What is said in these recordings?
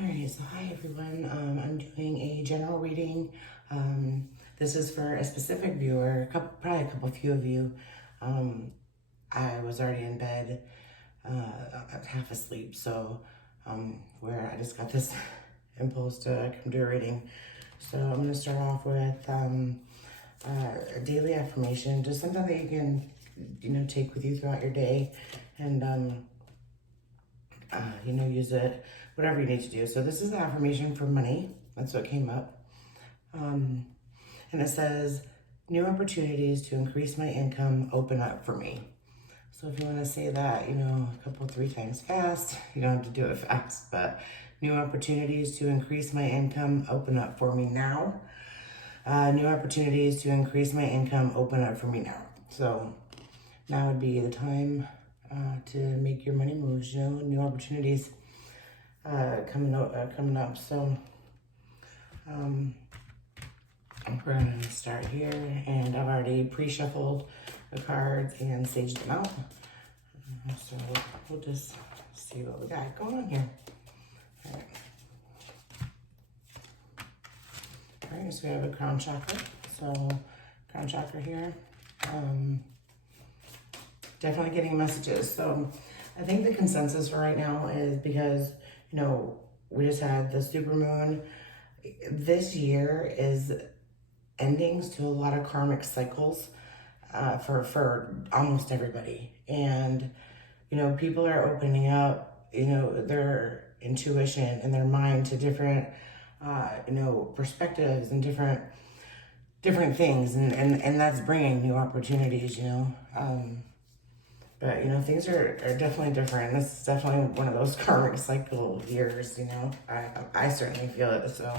Alright, so hi everyone. I'm doing a general reading. This is for a specific viewer, probably a couple few of you. I was already in bed, half asleep, so where I just got this impulse to come do a reading. So I'm going to start off with a daily affirmation, just something that you can, take with you throughout your day, and use it, whatever you need to do. So this is the affirmation for money. That's what came up. And it says, new opportunities to increase my income open up for me. So if you want to say that, a couple, 3 times fast, you don't have to do it fast, but new opportunities to increase my income open up for me now. New opportunities to increase my income open up for me now. So now would be the time to make your money moves, new opportunities coming up. So we're gonna start here, and I've already pre-shuffled the cards and saged them out. So we'll just see what we got going on here. All right, so we have a crown chakra. So crown chakra here. Definitely getting messages. So I think the consensus for right now is because, we just had the supermoon. This year is endings to a lot of karmic cycles for almost everybody. And, people are opening up, their intuition and their mind to different, perspectives and different things. And that's bringing new opportunities, But, things are definitely different. This is definitely one of those karmic cycle years, I certainly feel it, so.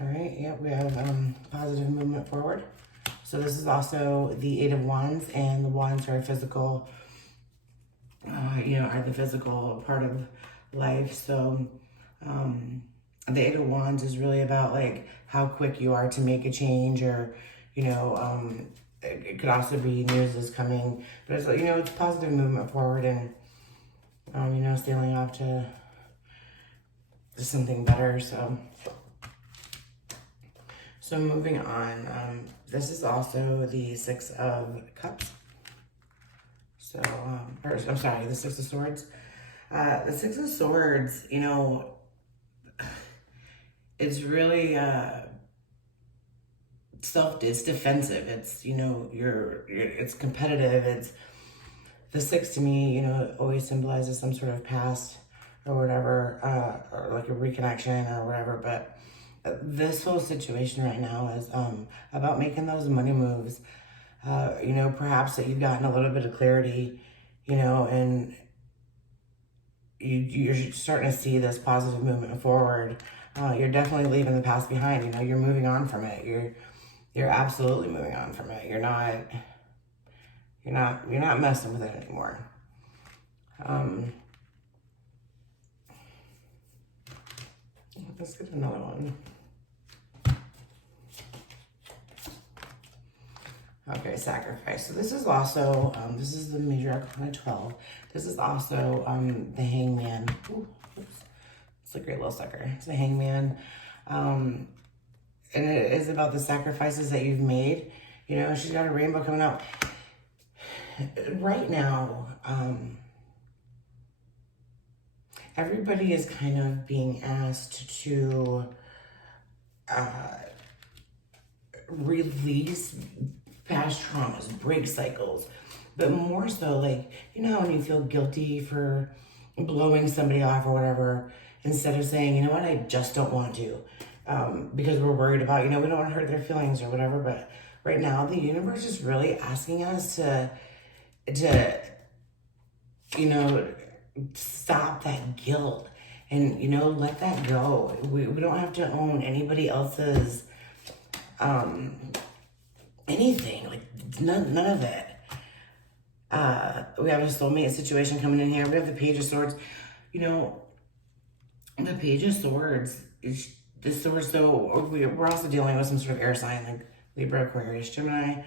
All right, yeah, we have positive movement forward. So this is also the Eight of Wands, and the wands are physical, are the physical part of life. So the Eight of Wands is really about like how quick you are to make a change, or, it could also be news is coming, but it's, it's positive movement forward, and, sailing off to something better. So moving on, this is also the Six of Cups. So, I'm sorry, the Six of Swords. The Six of Swords, it's really, it's defensive. It's, it's competitive. It's the six to me, always symbolizes some sort of past or whatever, or like a reconnection or whatever. But this whole situation right now is about making those money moves. Perhaps that you've gotten a little bit of clarity, and you're starting to see this positive movement forward. You're definitely leaving the past behind. You're moving on from it. You're absolutely moving on from it. You're not messing with it anymore. Let's get another one. Okay, sacrifice. So this is also, this is the major arcana 12. This is also the hangman. Ooh, oops. It's a great little sucker. It's the hangman. And it is about the sacrifices that you've made. She's got a rainbow coming out. Right now, everybody is kind of being asked to release past traumas, break cycles, but more so like, when you feel guilty for blowing somebody off or whatever, instead of saying, what, I just don't want to, because we're worried about, we don't want to hurt their feelings or whatever. But right now, the universe is really asking us to stop that guilt and, let that go. We don't have to own anybody else's, anything, like none of it. We have a soulmate situation coming in here. We have the Page of Swords. The Page of Swords is the sword. So we're also dealing with some sort of air sign, like Libra, Aquarius, Gemini.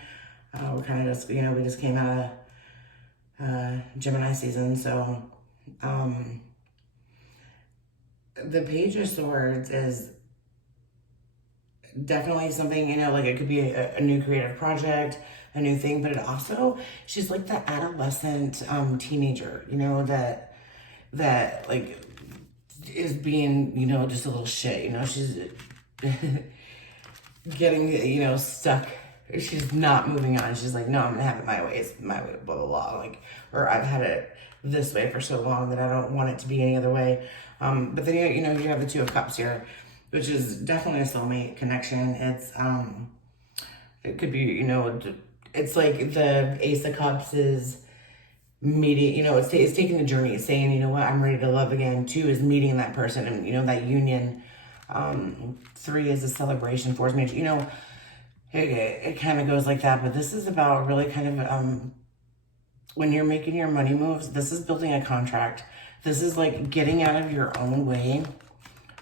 We're kind of just, we just came out of Gemini season. So The Page of Swords is definitely something, like it could be a new creative project, a new thing, but it also, she's like the adolescent teenager, that like is being, just a little shit, she's getting, stuck. She's not moving on. She's like, no, I'm gonna have it my way. It's my way, blah, blah, blah. Like, or I've had it this way for so long that I don't want it to be any other way. But then, you have the Two of Cups here, which is definitely a soulmate connection. It could be, it's like the Ace of Cups is meeting, it's taking the journey. It's saying, you know what, I'm ready to love again. 2 is meeting that person and, that union. 3 is a celebration. 4 is major, it kind of goes like that. But this is about really kind of, when you're making your money moves, this is building a contract. This is like getting out of your own way,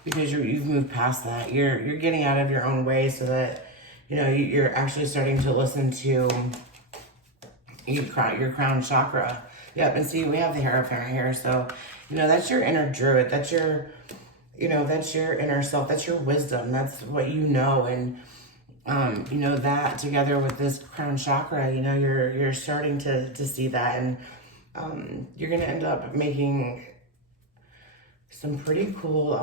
because you've moved past that. You're getting out of your own way so that, you're actually starting to listen to your crown chakra. Yep, and see, we have the Hierophant here. So, that's your inner druid. That's your, that's your inner self. That's your wisdom. That's what you know. And, that together with this crown chakra, you're starting to see that. And you're going to end up making some pretty cool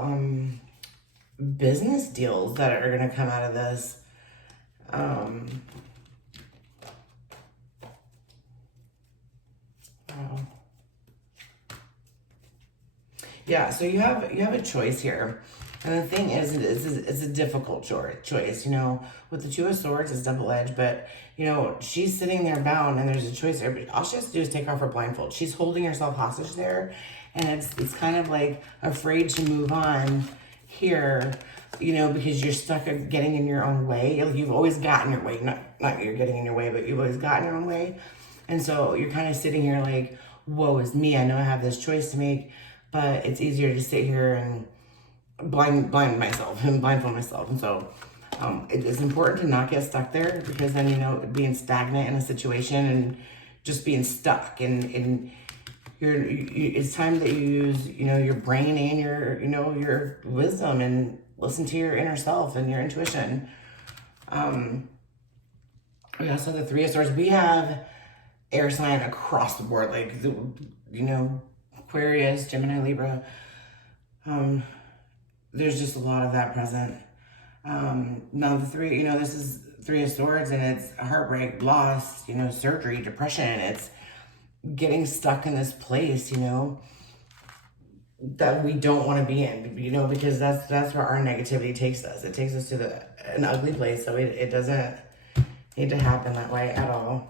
business deals that are going to come out of this. Wow. Yeah, so you have a choice here. And the thing is, it's a difficult choice, with the Two of Swords, it's double-edged, but, she's sitting there bound, and there's a choice there, but all she has to do is take off her blindfold. She's holding herself hostage there, and it's kind of like afraid to move on here, because you're stuck getting in your own way. Like, you've always gotten your way, not you're getting in your way, but you've always gotten your own way. And so you're kind of sitting here like, woe is me, I know I have this choice to make, but it's easier to sit here and blind myself and blindfold myself. And so it is important to not get stuck there, because then, being stagnant in a situation and just being stuck, and it's time that you use, your brain and your wisdom, and listen to your inner self and your intuition. We also have the Three of Swords. We have air sign across the board, like, Aquarius, Gemini, Libra. There's just a lot of that present. Now the 3, this is Three of Swords, and it's heartbreak, loss, surgery, depression. It's getting stuck in this place, that we don't want to be in, because that's where our negativity takes us. It takes us to an ugly place. So it doesn't need to happen that way at all.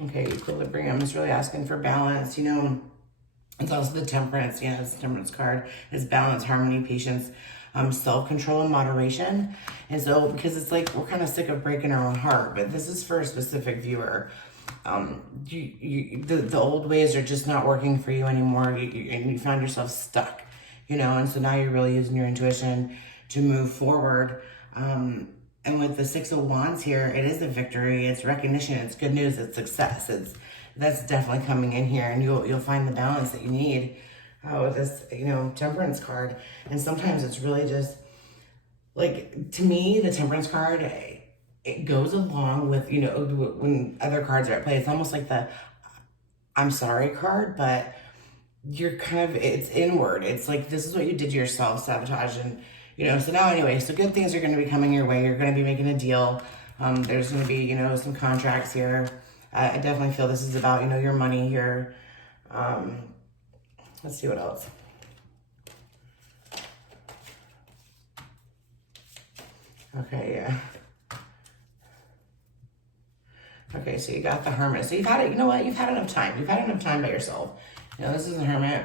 Okay, equilibrium is really asking for balance, It's also the Temperance, it's the Temperance card. It's balance, harmony, patience, self-control, and moderation. And so, because it's like, we're kind of sick of breaking our own heart, but this is for a specific viewer. The old ways are just not working for you anymore, and you found yourself stuck, and so now you're really using your intuition to move forward. And with the Six of Wands here, it is a victory, it's recognition, it's good news, it's success. That's definitely coming in here, and you'll find the balance that you need with this, Temperance card. And sometimes it's really just, like, to me, the Temperance card, it goes along with, when other cards are at play. It's almost like the I'm sorry card, but you're kind of, it's inward. It's like, this is what you did to yourself, sabotage. And, so now anyway, so good things are going to be coming your way. You're going to be making a deal. There's going to be, some contracts here. I definitely feel this is about, your money here. Let's see what else. Okay, yeah. Okay, so you got the Hermit. So you've had it, you know what? You've had enough time. You've had enough time by yourself. This is the Hermit.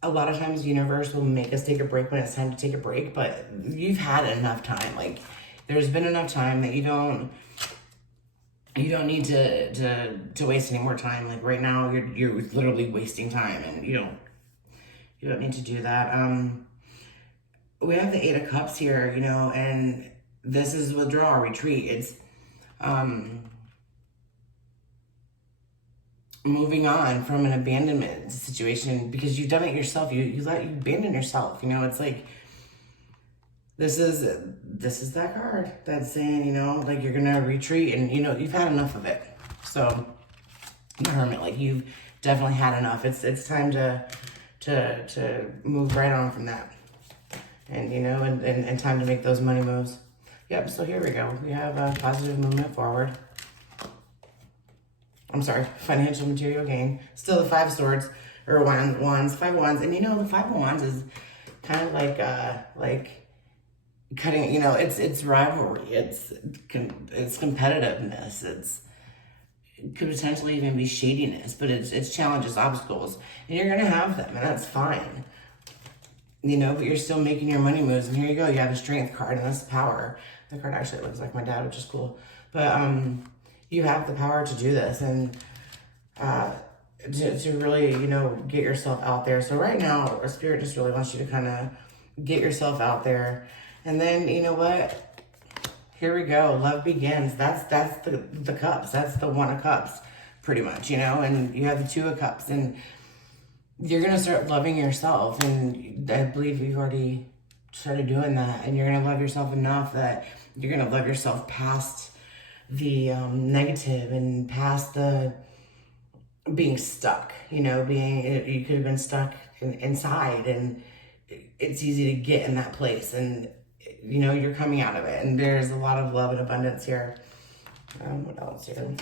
A lot of times the universe will make us take a break when it's time to take a break, but you've had enough time. Like, there's been enough time that you don't need to waste any more time. Like, right now you're literally wasting time, and you don't need to do that. We have the Eight of Cups here, and this is withdrawal, retreat. It's moving on from an abandonment situation because you've done it yourself. You abandon yourself. You know, it's like this is that card that's saying, you know, like you're gonna retreat and you know you've had enough of it. So the Hermit, like you've definitely had enough. It's time to move right on from that. And you know, and time to make those money moves. Yep, so here we go. We have a positive movement forward. I'm sorry, financial material gain. Still the Five Swords, or wands, Five of Wands. And you know, the Five of Wands is kind of like cutting, you know, it's rivalry, it's competitiveness, it could potentially even be shadiness, but it's challenges, obstacles, and you're gonna have them, and that's fine. You know, but you're still making your money moves, and here you go, you have a Strength card, and that's power. The card actually looks like my dad, which is cool. But you have the power to do this, and to really, you know, get yourself out there. So right now, Spirit just really wants you to kind of get yourself out there. And then, you know what? Here we go. Love begins. That's the cups. That's the One of Cups, pretty much, you know? And you have the Two of Cups. And you're going to start loving yourself. And I believe you've already started doing that. And you're going to love yourself enough that you're going to love yourself past the negative and past the being stuck, you know, you could have been stuck inside, and it's easy to get in that place, and you know, you're coming out of it, and there's a lot of love and abundance here. What else here?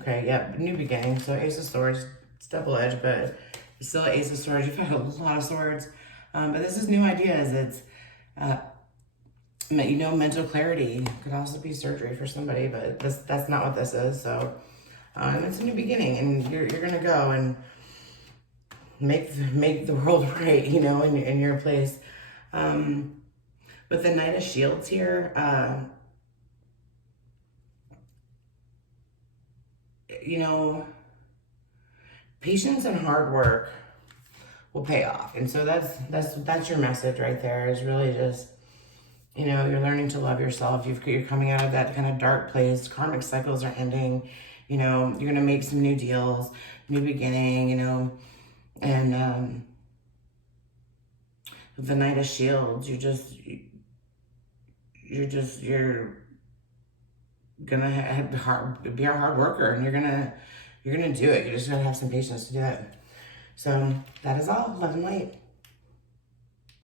Okay, yep, new beginning. So Ace of Swords, it's double-edged, but it's still an Ace of Swords. You've had a lot of swords, but this is new ideas. It's you know, mental clarity could also be surgery for somebody, but that's not what this is. So it's a new beginning, and you're gonna go and make the world right, you know, in your place. With the Knight of Shields here, you know, patience and hard work will pay off, and so that's your message right there. Is really just, you know, you're learning to love yourself. You're coming out of that kind of dark place. Karmic cycles are ending. You know, you're gonna make some new deals, new beginning. You know, and the Knight of Shields, you're gonna be a hard worker, and you're gonna do it. You just gotta have some patience to do it. So that is all. Love and light.